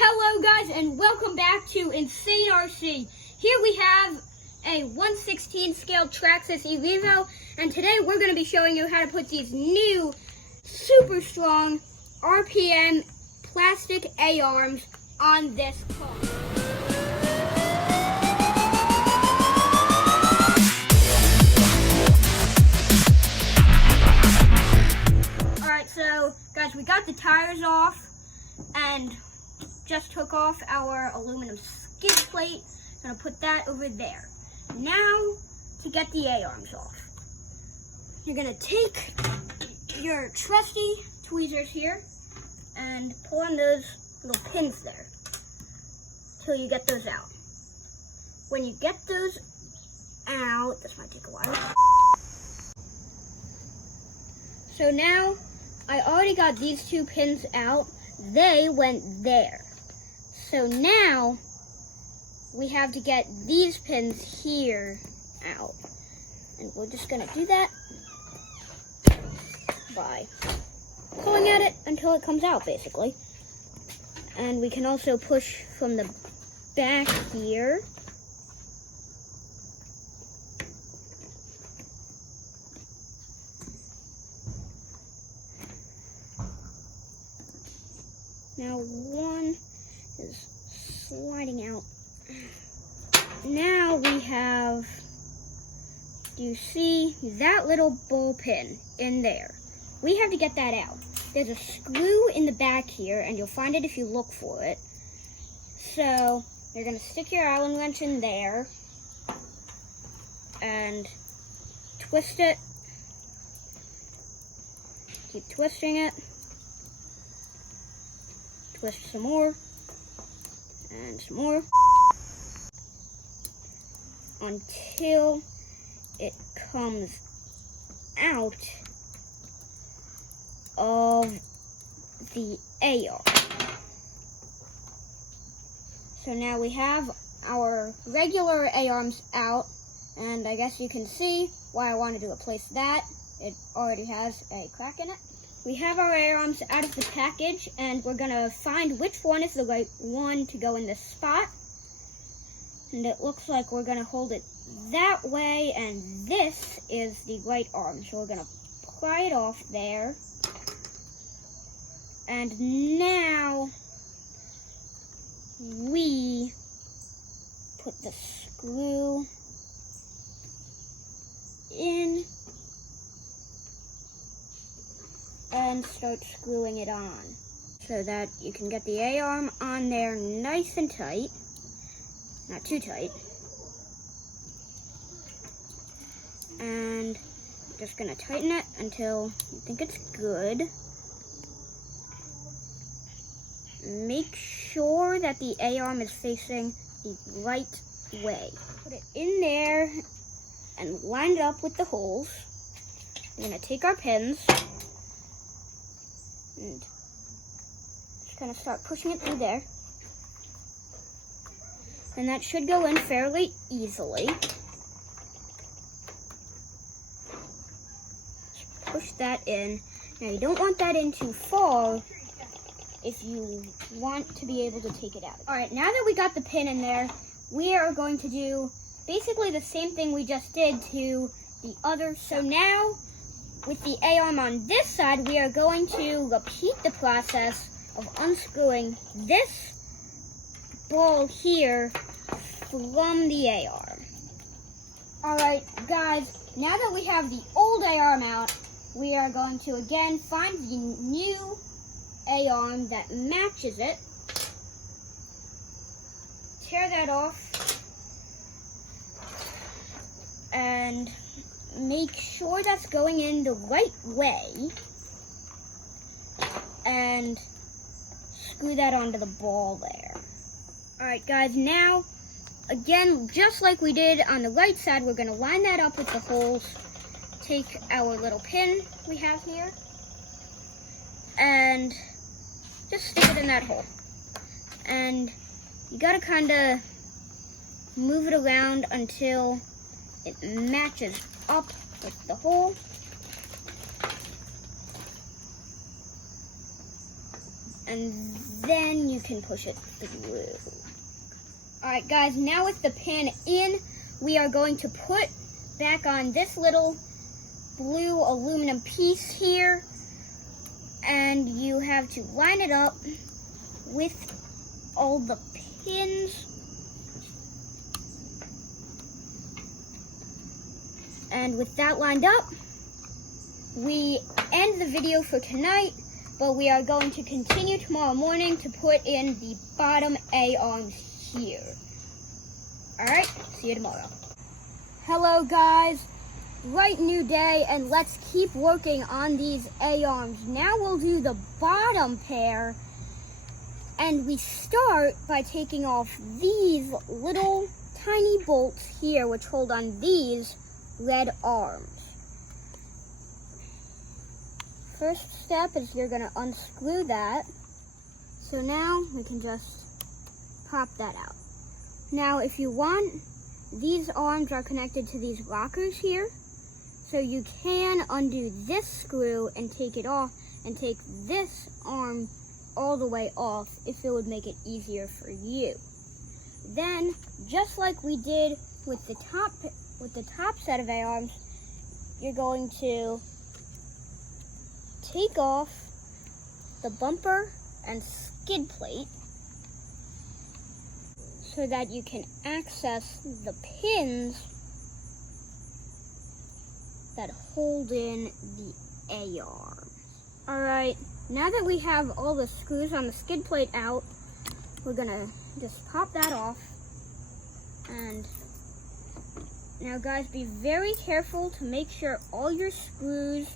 Hello guys and welcome back to Insane RC. Here we have a 1/16 scale Traxxas E-Revo, and today we're going to be showing you how to put these new super strong RPM plastic A-arms on this car. Alright, so guys, we got the tires off and just took off our aluminum skid plate. Gonna put that over there. Now, to get the A-arms off, you're gonna take your trusty tweezers here and pull on those little pins there till you get those out. When you get those out, this might take a while. So now, I already got these two pins out. They went there. So now, we have to get these pins here out. And we're just gonna do that by pulling at it until it comes out, basically. And we can also push from the back here. Now one is sliding out. Now we have, do you see that little ball pin in there? We have to get that out. There's a screw in the back here, and you'll find it if you look for it. So you're gonna stick your Allen wrench in there and twist it. Keep twisting it. Twist some more, and some more, until it comes out of the A-arm. So now we have our regular A-arms out, and I guess you can see why I wanted to replace that. It already has a crack in it. We have our A-arms out of the package, and we're gonna find which one is the right one to go in this spot. And it looks like we're gonna hold it that way, and this is the right arm. So we're gonna pry it off there. And now we put the screw in and start screwing it on so that you can get the A-arm on there nice and tight, not too tight. And I'm just gonna tighten it until you think it's good. Make sure that the A-arm is facing the right way. Put it in there and line it up with the holes. We're gonna take our pins and just kind of start pushing it through there. And that should go in fairly easily. Just push that in. Now you don't want that in too far if you want to be able to take it out. Alright, now that we got the pin in there, we are going to do basically the same thing we just did to the other side. So now, with the A-arm on this side, we are going to repeat the process of unscrewing this ball here from the A-arm. Alright guys, now that we have the old A-arm out, we are going to again find the new A-arm that matches it. Tear that off and make sure that's going in the right way and screw that onto the ball there. Alright guys, now again, just like we did on the right side, we're going to line that up with the holes. Take our little pin we have here and just stick it in that hole. And you got to kind of move it around until it matches up with the hole. And then you can push it through. Alright guys, now with the pin in, we are going to put back on this little blue aluminum piece here, and you have to line it up with all the pins. And with that lined up, we end the video for tonight, but we are going to continue tomorrow morning to put in the bottom A-arms here. Alright, see you tomorrow. Hello guys, bright new day, and let's keep working on these A-arms. Now we'll do the bottom pair, and we start by taking off these little tiny bolts here, which hold on these red arms. First step is you're going to unscrew that. So now we can just pop that out. Now if you want, these arms are connected to these rockers here. So you can undo this screw and take it off and take this arm all the way off if it would make it easier for you. Then, just like we did with the top set of A-arms, you're going to take off the bumper and skid plate so that you can access the pins that hold in the A-arm. Alright, now that we have all the screws on the skid plate out, we're gonna just pop that off. And now guys, be very careful to make sure all your screws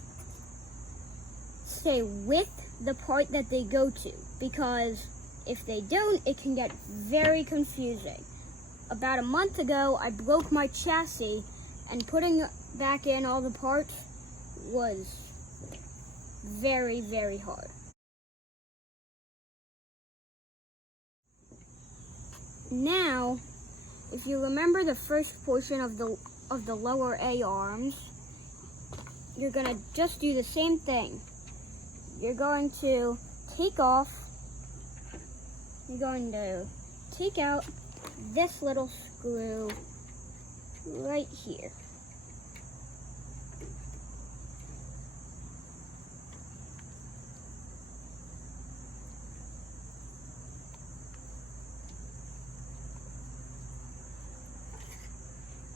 stay with the part that they go to, because if they don't, it can get very confusing. About a month ago, I broke my chassis, and putting back in all the parts was very, very hard. Now, if you remember the first portion of the lower A-arms, you're gonna just do the same thing. You're going to take out this little screw right here.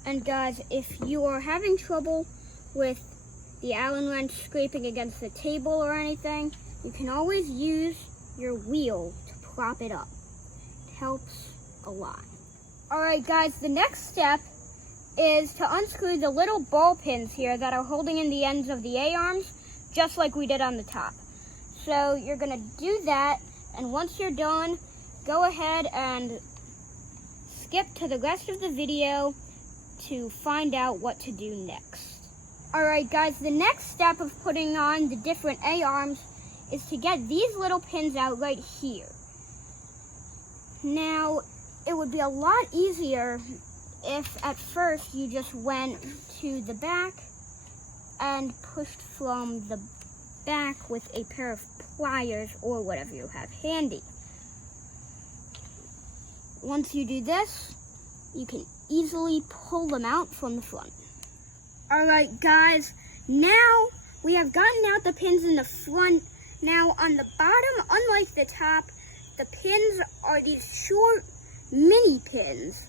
And guys, if you are having trouble with the Allen wrench scraping against the table or anything, you can always use your wheel to prop it up. It helps a lot. Alright guys, the next step is to unscrew the little ball pins here that are holding in the ends of the A-arms, just like we did on the top. So you're going to do that, and once you're done, go ahead and skip to the rest of the video to find out what to do next. Alright guys, the next step of putting on the different A-arms is to get these little pins out right here. Now, it would be a lot easier if at first you just went to the back and pushed from the back with a pair of pliers or whatever you have handy. Once you do this, you can easily pull them out from the front. Alright guys, now we have gotten out the pins in the front. Now on the bottom, unlike the top, the pins are these short mini pins,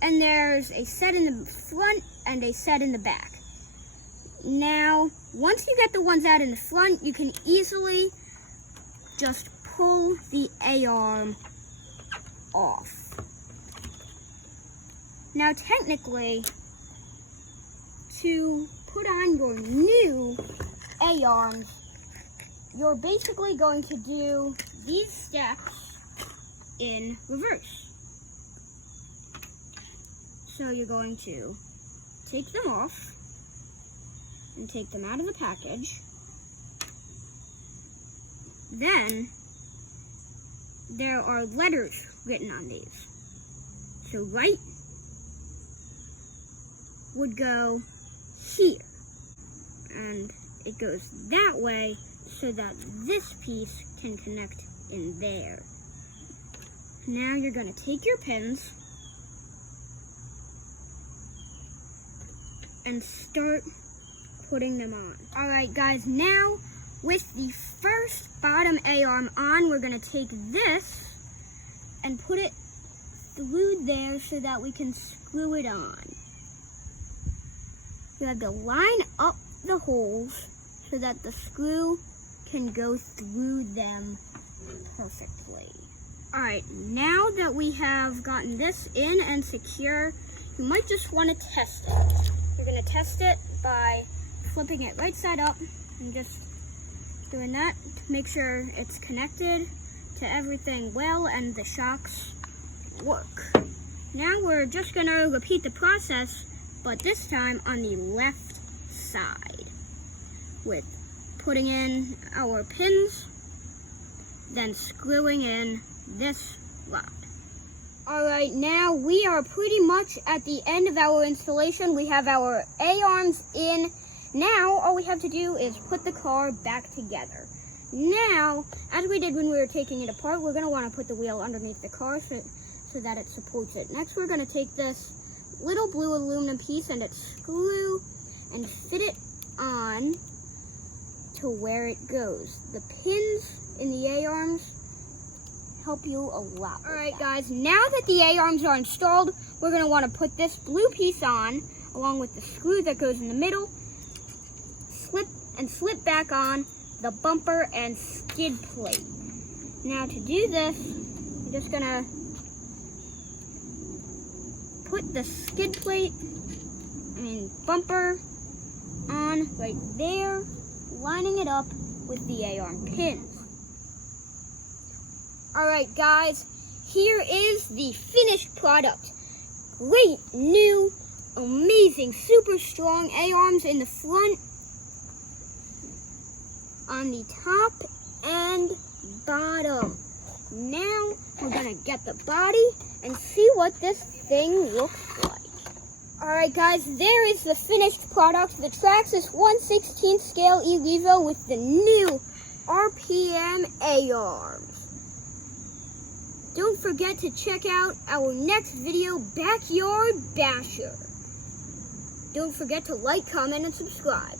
and there's a set in the front and a set in the back. Now, once you get the ones out in the front, you can easily just pull the A-arm off. Now technically, to put on your new A-arms, you're basically going to do these steps in reverse. So you're going to take them off and take them out of the package. Then there are letters written on these. So right would go here, and it goes that way so that this piece can connect in there. Now you're gonna take your pins and start putting them on. All right, guys, now with the first bottom A-arm on, we're gonna take this and put it through there so that we can screw it on. You have to line up the holes so that the screw can go through them perfectly. All right, now that we have gotten this in and secure, you might just want to test it. You're gonna test it by flipping it right side up and just doing that to make sure it's connected to everything well and the shocks work. Now we're just gonna repeat the process, but this time on the left side with putting in our pins, then screwing in this rod. All right, now we are pretty much at the end of our installation. We have our A-arms in. Now all we have to do is put the car back together. Now, as we did when we were taking it apart, we're gonna wanna put the wheel underneath the car so that it supports it. Next, we're gonna take this little blue aluminum piece and screw and fit it on to where it goes. The pins in the A-arms help you a lot. All right, guys, now that the A-arms are installed, we're gonna wanna put this blue piece on along with the screw that goes in the middle, slip back on the bumper and skid plate. Now to do this, I'm just gonna put the skid plate, bumper on right there, lining it up with the A-arm pins. All right, guys, here is the finished product. Great, new, amazing, super strong A-arms in the front, on the top and bottom. Now we're gonna get the body and see what this thing looks like. All right, guys, there is the finished product, the Traxxas 1/16 scale E-Revo with the new RPM A-arms. Don't forget to check out our next video, Backyard Basher. Don't forget to like, comment, and subscribe.